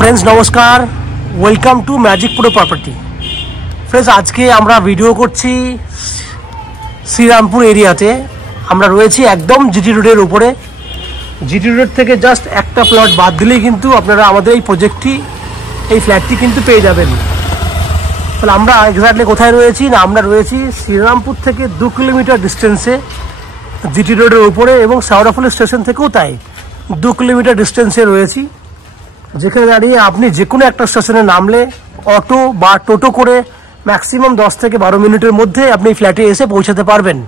Friends नमस्कार welcome to magic pro property. Friends आज के আমরা ভিডিও করছি শ্রীরামপুর এরিয়াতে। আমরা রয়েছি একদম জিটি রোডের উপরে। জিটি রোড থেকে জাস্ট একটা প্লট বাদ দিলেই কিন্তু আপনারা আমাদের এই প্রজেক্টটি এই ফ্ল্যাটটি কিন্তু পেয়ে যাবেন। তাহলে আমরা এক্স্যাক্টলি কোথায় রয়েছি না, আমরা রয়েছি শ্রীরামপুর থেকে 2 কিলোমিটার ডিস্টেন্সে জিটি রোডের উপরে এবং শেওড়াফুলি স্টেশন থেকেও তাই 2 কিলোমিটার ডিস্টেন্সে রয়েছি, যেখানে দাঁড়িয়ে আপনি যে কোনো একটা স্টেশনে নামলে অটো বা টোটো করে ম্যাক্সিমাম 10 থেকে 12 মিনিটের মধ্যে আপনি ফ্ল্যাটে এসে পৌঁছাতে পারবেন।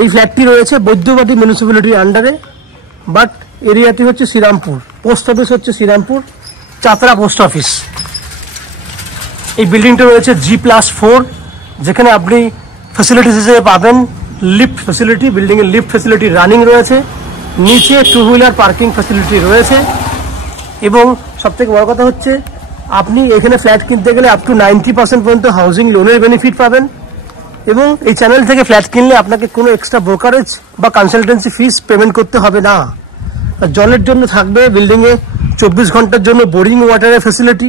এই ফ্ল্যাটটি রয়েছে বৈদ্যবাটি মিউনিসিপ্যালিটির আন্ডারে, বাট এরিয়াটি হচ্ছে শ্রীরামপুর। পোস্ট অফিস হচ্ছে শ্রীরামপুর চাতরা পোস্ট অফিস। এই বিল্ডিংটা রয়েছে G+4, যেখানে আপনি ফ্যাসিলিটিস হিসেবে পাবেন লিফট ফ্যাসিলিটি। বিল্ডিংয়ের লিফট ফ্যাসিলিটি রানিং রয়েছে, নিচে 2 হুইলার পার্কিং ফ্যাসিলিটি রয়েছে এবং সবথেকে বড় কথা হচ্ছে আপনি এখানে ফ্ল্যাট কিনতে গেলে আপ টু 90% পর্যন্ত হাউজিং লোনের বেনিফিট পাবেন এবং এই চ্যানেল থেকে ফ্ল্যাট কিনলে আপনাকে কোনো এক্সট্রা ব্রোকারেজ বা কনসালটেন্সি ফিস পেমেন্ট করতে হবে না। জলের জন্য থাকবে বিল্ডিংয়ে 24 ঘন্টার জন্য বোরিং ওয়াটারের ফ্যাসিলিটি।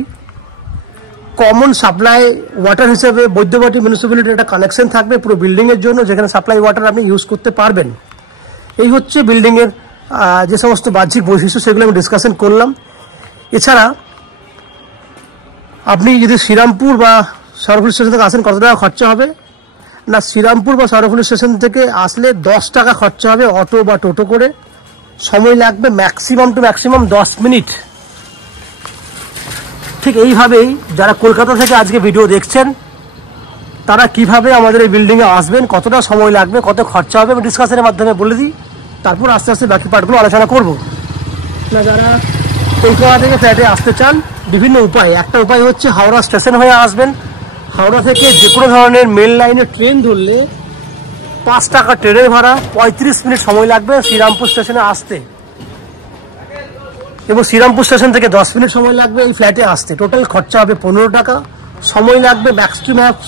কমন সাপ্লাই ওয়াটার হিসেবে বৈদ্যবাটি মিউনিসিপ্যালিটির একটা কানেকশন থাকবে পুরো বিল্ডিংয়ের জন্য, যেখানে সাপ্লাই ওয়াটার আপনি ইউজ করতে পারবেন। এই হচ্ছে বিল্ডিংয়ের যে সমস্ত বাহ্যিক বৈশিষ্ট্য সেগুলো আমি ডিসকাশন করলাম। এছাড়া আপনি যদি শ্রীরামপুর বা শেওড়াফুলি স্টেশন থেকে আসেন, কত টাকা খরচা হবে না, শ্রীরামপুর বা শেওড়াফুলি স্টেশন থেকে আসলে 10 টাকা খরচা হবে অটো বা টোটো করে। সময় লাগবে ম্যাক্সিমাম টু ম্যাক্সিমাম 10 মিনিট। ঠিক এইভাবেই যারা কলকাতা থেকে আজকে ভিডিও দেখছেন তারা কিভাবে আমাদের এই বিল্ডিংয়ে আসবেন, কতটা সময় লাগবে, কত খরচা হবে আমি ডিসকাশনের মাধ্যমে বলে দিই, তারপর আস্তে আস্তে বাকি পার্টগুলো আলোচনা করব। না যারা কলকাতা থেকে ফ্ল্যাটে আসতে চান, বিভিন্ন উপায়। একটা উপায় হচ্ছে হাওড়া স্টেশন হয়ে আসবেন। হাওড়া থেকে যে কোনো ধরনের মেল লাইনে ট্রেন ধরলে 5 টাকা ট্রেনের ভাড়া, 35 মিনিট সময় লাগবে শ্রীরামপুর স্টেশনে আসতে এবং শ্রীরামপুর স্টেশন থেকে 10 মিনিট সময় লাগবে এই ফ্ল্যাটে আসতে। টোটাল খরচা হবে 15 টাকা। সময় লাগবে ম্যাক্স টু ম্যাক্স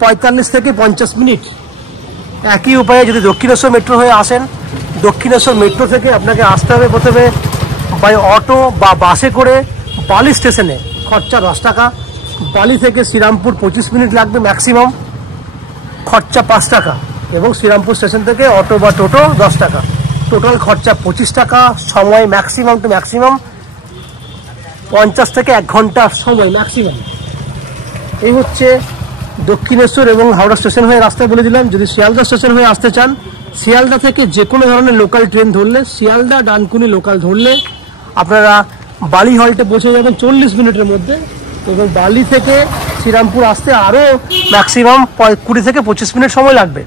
45 থেকে 50 মিনিট। একই উপায়ে যদি দক্ষিণেশ্বর মেট্রো হয়ে আসেন, দক্ষিণেশ্বর মেট্রো থেকে আপনাকে আসতে হবে প্রথমে বাই অটো বা বাসে করে বালি স্টেশনে, খরচা 10 টাকা। বালি থেকে শ্রীরামপুর 25 মিনিট লাগবে ম্যাক্সিমাম, খরচা 5 টাকা এবং শ্রীরামপুর স্টেশন থেকে অটো বা টোটো 10 টাকা। টোটাল খরচা 25 টাকা। সময় ম্যাক্সিমাম টু ম্যাক্সিমাম 50 থেকে 1 ঘন্টা সময় ম্যাক্সিমাম। এই হচ্ছে দক্ষিণেশ্বর এবং হাওড়া স্টেশন হয়ে রাস্তা বলে দিলাম। যদি শিয়ালদা স্টেশন হয়ে আসতে চান, শিয়ালদা থেকে যে কোনো ধরনের লোকাল ট্রেন ধরলে, শিয়ালদা ডানকুনি লোকাল ধরলে আপনারা বালি হল্টে পৌঁছে যাবেন 40 মিনিটের মধ্যে এবং বালি থেকে শ্রীরামপুর আসতে আরও ম্যাক্সিমাম 20 থেকে 25 মিনিট সময় লাগবে।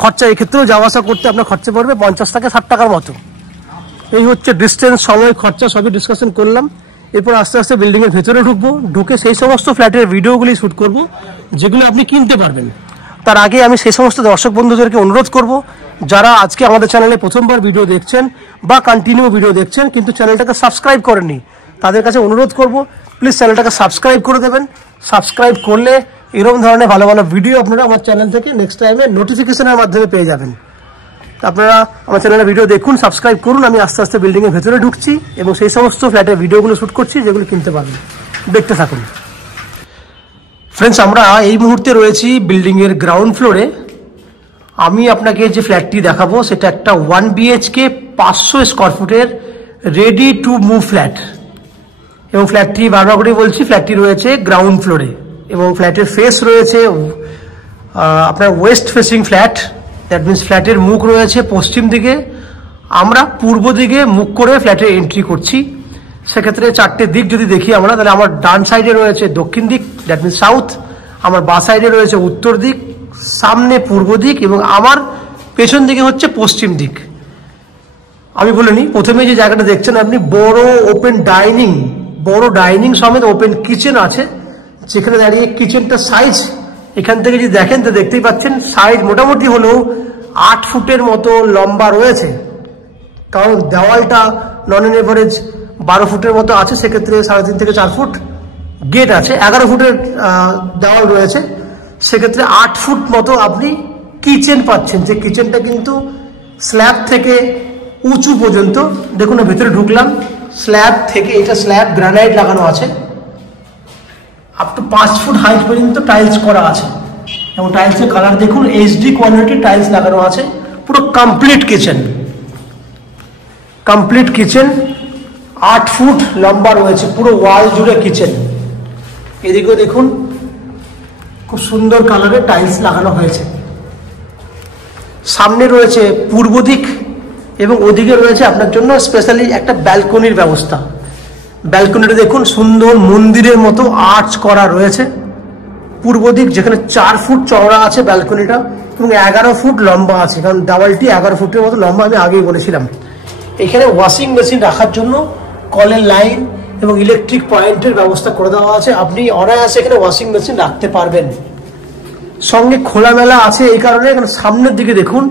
খরচা এক্ষেত্রেও যাওয়া আসা করতে আপনার খরচা পড়বে 50 থেকে 60 টাকার মতো। এই হচ্ছে ডিস্টেন্স, সময়, খরচা সবই ডিসকাশন করলাম। এরপর আস্তে আস্তে বিল্ডিংয়ের ভেতরে ঢুকবো, ঢুকে সেই সমস্ত ফ্ল্যাটের ভিডিওগুলি শ্যুট করব যেগুলো আপনি কিনতে পারবেন। তার আগে আমি সেই সমস্ত দর্শক বন্ধুদেরকে অনুরোধ করব যারা আজকে আমাদের চ্যানেলে প্রথমবার ভিডিও দেখছেন বা কন্টিনিউ ভিডিও দেখছেন কিন্তু চ্যানেলটাকে সাবস্ক্রাইব করেননি, তাদের কাছে অনুরোধ করব প্লিজ চ্যানেলটাকে সাবস্ক্রাইব করে দেবেন। সাবস্ক্রাইব করলে এরকম ধরনের ভালো ভালো ভিডিও আপনারা আমার চ্যানেল থেকে নেক্সট টাইমে নোটিফিকেশনের মাধ্যমে পেয়ে যাবেন। আপনারা আমার চ্যানেলে ভিডিও দেখুন, সাবস্ক্রাইব করুন। আমি আস্তে আস্তে বিল্ডিংয়ের ভেতরে ঢুকছি এবং সেই সমস্ত ফ্ল্যাটের ভিডিওগুলো শ্যুট করছি যেগুলো কিনতে পারবেন। দেখতে থাকুন। ফ্রেন্ডস আমরা এই মুহূর্তে রয়েছি বিল্ডিংয়ের গ্রাউন্ড ফ্লোরে। আমি আপনাকে যে ফ্ল্যাটটি দেখাবো সেটা একটা 1 BHK 500 স্কোয়ার ফুটের রেডি টু মুভ ফ্ল্যাট এবং ফ্ল্যাটটি বারবার করে বলছি ফ্ল্যাটটি রয়েছে গ্রাউন্ড ফ্লোরে এবং ফ্ল্যাটের ফেস রয়েছে আপনার West facing flat. That means ফ্ল্যাটের মুখ রয়েছে পশ্চিম দিকে, আমরা পূর্ব দিকে মুখ করে ফ্ল্যাটে এন্ট্রি করছি। সেক্ষেত্রে 4টে দিক যদি দেখি আমরা, তাহলে আমার ডান সাইডে রয়েছে দক্ষিণ দিক, দ্যাট মিনস সাউথ, আমার বাঁ সাইডে রয়েছে উত্তর দিক, সামনে পূর্ব দিক এবং আমার পেছন দিকে হচ্ছে পশ্চিম দিক। আমি বলে নিই, প্রথমে যে জায়গাটা দেখছেন আপনি বড় ওপেন ডাইনিং, বড় ডাইনিং সমেত ওপেন কিচেন আছে, যেখানে দাঁড়িয়ে কিচেনটা সাইজ এখান থেকে যদি দেখেন তো দেখতেই পাচ্ছেন সাইজ মোটামুটি হলেও 8 ফুটের মতো লম্বা রয়েছে, কারণ দেওয়ালটা নন এন এভারেজ 12 ফুটের মতো আছে, সেক্ষেত্রে 3.5 থেকে 4 ফুট গেট আছে, 11 ফুটের দেওয়াল রয়েছে, সেক্ষেত্রে 8 ফুট মতো আপনি কিচেন পাচ্ছেন। যে কিচেনটা কিন্তু স্ল্যাব থেকে উঁচু পর্যন্ত, দেখুন ভেতরে ঢুকলাম, স্ল্যাব থেকে, এটা স্ল্যাব গ্রানাইট লাগানো আছে, আপ টু 5 ফুট হাইট পর্যন্ত টাইলস করা আছে এবং টাইলসের কালার দেখুন এইচডি কোয়ালিটি টাইলস লাগানো আছে। পুরো কমপ্লিট কিচেন, 8 ফুট লম্বা রয়েছে, পুরো ওয়াল জুড়ে কিচেন। এদিকেও দেখুন খুব সুন্দর কালারের টাইলস লাগানো হয়েছে। সামনে রয়েছে পূর্ব দিক এবং ওদিকে রয়েছে আপনার জন্য স্পেশালি একটা ব্যালকনির ব্যবস্থা। ব্যালকনিটা দেখুন সুন্দর মন্দিরের মতো আর্চ করা রয়েছে। পূর্ব দিক যেখানে 4 ফুট চওড়া আছে ব্যালকনিটা এবং 11 ফুট লম্বা আছে, কারণ দেওয়ালটি 11 ফুটের মতো লম্বা, আমি আগেই বলেছিলাম। এখানে ওয়াশিং মেশিন রাখার জন্য কলের লাইন এবং ইলেকট্রিক পয়েন্টের ব্যবস্থা করে দেওয়া আছে। আপনি অনায়াসে এখানে ওয়াশিং মেশিন রাখতে পারবেন। সঙ্গে খোলামেলা আছে এই কারণে, কারণ সামনের দিকে দেখুন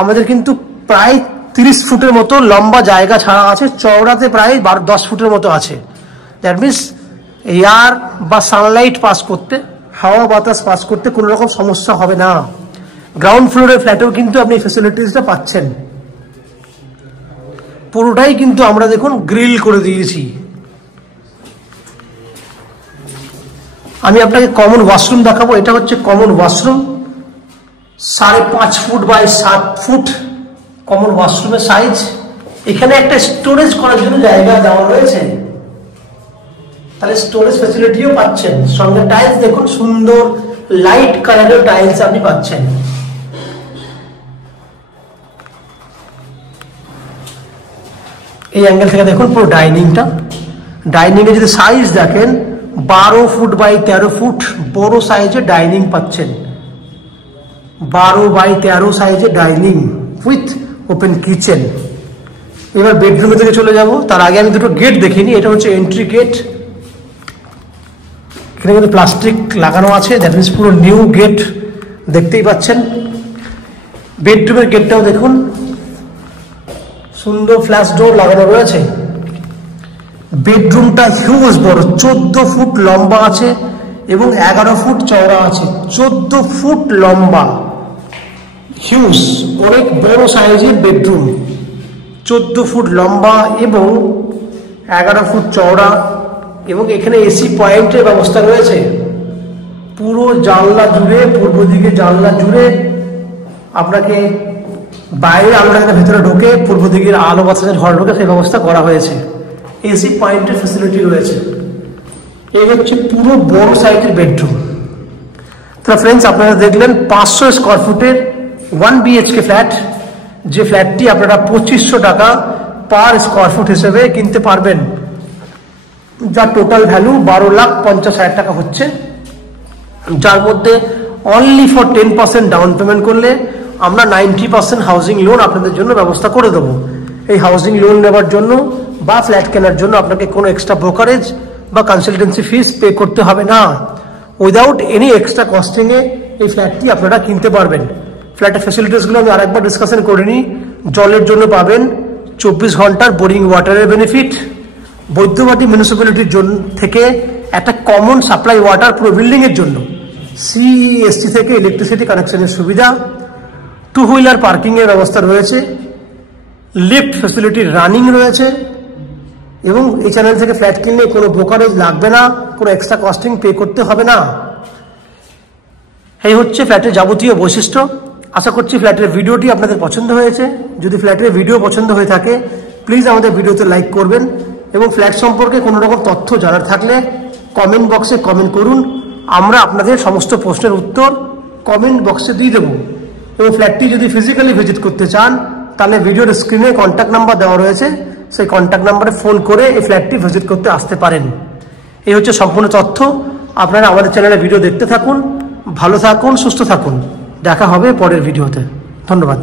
আমাদের কিন্তু প্রায় 30 ফুটের মতো লম্বা জায়গা ছাড়া আছে, চওড়াতে প্রায় 10 ফুটের মতো আছে। দ্যাট মিনস এয়ার বা সানলাইট পাস করতে, হাওয়া বাতাস পাস করতে কোনো রকম সমস্যা হবে না। গ্রাউন্ড ফ্লোরের ফ্ল্যাটেও কিন্তু আপনি ফ্যাসিলিটিসটা পাচ্ছেন। পুরোটাই কিন্তু আমরা দেখুন গ্রিল করে দিয়েছি। আমি আপনাকে কমন ওয়াশরুম দেখাবো। এটা হচ্ছে common washroom, 5.5 foot by 7 foot common ওয়াশরুমের সাইজ। এখানে একটা স্টোরেজ করার জন্য জায়গা দেওয়া রয়েছে, তাহলে স্টোরেজ ফ্যাসিলিটিও পাচ্ছেন। সঙ্গে টাইলস দেখুন সুন্দর লাইট কালারের টাইলস আপনি পাচ্ছেন। এই অ্যাঙ্গেল থেকে দেখুন পুরো ডাইনিংটা। ডাইনিংয়ে যদি সাইজ দেখেন 12 ফুট বাই 13 ফুট বড় সাইজের ডাইনিং পাচ্ছেন। 12 বাই 13 সাইজের ডাইনিং উইথ ওপেন কিচেন। এবার বেডরুমে থেকে চলে যাব, তার আগে আমি দুটো গেট দেখিনি। এটা হচ্ছে এন্ট্রি গেট, এখানে কিন্তু প্লাস্টিক লাগানো আছে, দ্যাট মিনস পুরো নিউ গেট দেখতেই পাচ্ছেন। বেডরুমের গেটটাও দেখুন সুন্দর ফ্ল্যাশ ডোর লাগানো রয়েছে। বেডরুমটা হিউজ বড়, 14 ফুট লম্বা আছে এবং 11 ফুট চওড়া আছে। 14 ফুট লম্বা, হিউজ, অনেক বড় সাইজের বেডরুম। 14 ফুট লম্বা এবং 11 ফুট চওড়া এবং এখানে এসি পয়েন্টের ব্যবস্থা রয়েছে। পুরো জানলা জুড়ে, পূর্ব দিকে জানলা জুড়ে আপনাকে বাইরে আমরা ভেতরে ঢোকে পূর্ব দিকের আলো বাতাসের ঘর ঢোকে সেই ব্যবস্থা করা হয়েছে। এসি পয়েন্টের ফ্যাসিলিটি রয়েছে। এই হচ্ছে পুরো বড় সাইজের বেডরুম। তো ফ্রেন্ডস, আপনারা দেখলেন 500 স্কোয়ার ফুটের 1 BHK ফ্ল্যাট, যে ফ্ল্যাটটি আপনারা 2500 টাকা পার স্কোয়ার ফুট হিসেবে কিনতে পারবেন, যার টোটাল ভ্যালু 12,50,000 টাকা হচ্ছে, যার মধ্যে অনলি ফর 10% ডাউন পেমেন্ট করলে আমরা 90% হাউজিং লোন আপনাদের জন্য ব্যবস্থা করে দেবো। এই হাউজিং লোন নেওয়ার জন্য বা ফ্ল্যাট কেনার জন্য আপনাকে কোনো এক্সট্রা ব্রোকারেজ বা কনসালটেন্সি ফিস পে করতে হবে না। উইদাউট এনি এক্সট্রা কস্টিংয়ে এই ফ্ল্যাটটি আপনারা কিনতে পারবেন। ফ্ল্যাটের ফ্যাসিলিটিসগুলো আমি আরেকবার ডিসকাশন করে নিই। জলের জন্য পাবেন 24 ঘন্টার বোরিং ওয়াটারের বেনিফিট। বৈদ্যবাটী মিউনিসিপ্যালিটির জন্য থেকে একটা কমন সাপ্লাই ওয়াটার পুরো বিল্ডিংয়ের জন্য। CEST থেকে ইলেকট্রিসিটি কানেকশনের সুবিধা। 2 হুইলার পার্কিংয়ের ব্যবস্থা রয়েছে। লিফট ফ্যাসিলিটি রানিং রয়েছে এবং এই চ্যানেল থেকে ফ্ল্যাট কিনলে কোনো ব্রোকারেজ লাগবে না, কোনো এক্সট্রা কস্টিং পে করতে হবে না। এই হচ্ছে ফ্ল্যাটের যাবতীয় বৈশিষ্ট্য। আশা করছি ফ্ল্যাটের ভিডিওটি আপনাদের পছন্দ হয়েছে। যদি ফ্ল্যাটের ভিডিও পছন্দ হয়ে থাকে প্লিজ আমাদের ভিডিওতে লাইক করবেন এবং ফ্ল্যাট সম্পর্কে কোনো রকম তথ্য জানার থাকলে কমেন্ট বক্সে কমেন্ট করুন। আমরা আপনাদের সমস্ত প্রশ্নের উত্তর কমেন্ট বক্সে দিয়ে দেবো। এবং ফ্ল্যাটটি যদি ফিজিক্যালি ভিজিট করতে চান তাহলে ভিডিওর স্ক্রিনে কন্ট্যাক্ট নাম্বার দেওয়া রয়েছে, সেই কন্ট্যাক্ট নাম্বারে ফোন করে এই ফ্ল্যাটটি ভিজিট করতে আসতে পারেন। এই হচ্ছে সম্পূর্ণ তথ্য। আপনারা আমাদের চ্যানেলে ভিডিও দেখতে থাকুন, ভালো থাকুন, সুস্থ থাকুন। দেখা হবে পরের ভিডিওতে। ধন্যবাদ।